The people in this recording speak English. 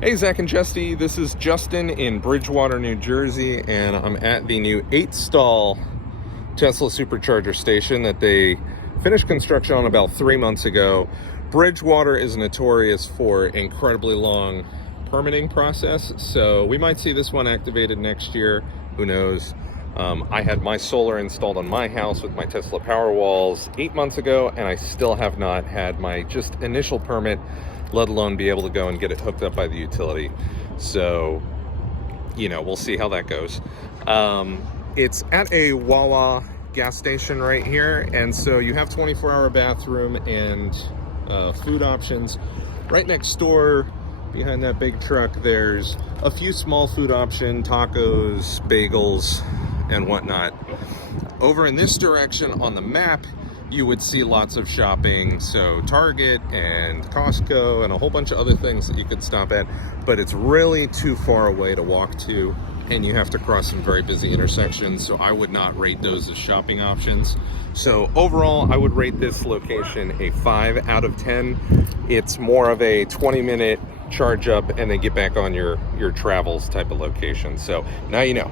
Hey, Zach and Justy, this is Justin in Bridgewater, New Jersey, and I'm at the new 8-stall Tesla Supercharger station that they finished construction on about 3 months ago. Bridgewater is notorious for incredibly long permitting process, so we might see this one activated next year. Who knows? I had my solar installed on my house with my Tesla Powerwalls 8 months ago, and I still have not had my just initial permit, let alone be able to go and get it hooked up by the utility. So, we'll see how that goes. It's at a Wawa gas station right here, and so you have 24-hour bathroom and food options. Right next door, behind that big truck, there's a few small food options, tacos, bagels, and whatnot. Over in this direction on the map, you would see lots of shopping, so Target and Costco and a whole bunch of other things that you could stop at, but it's really too far away to walk to, and you have to cross some very busy intersections, so I would not rate those as shopping options. So overall, I would rate this location a 5 out of 10. It's more of a 20-minute charge up and then get back on your travels type of location. So now you know.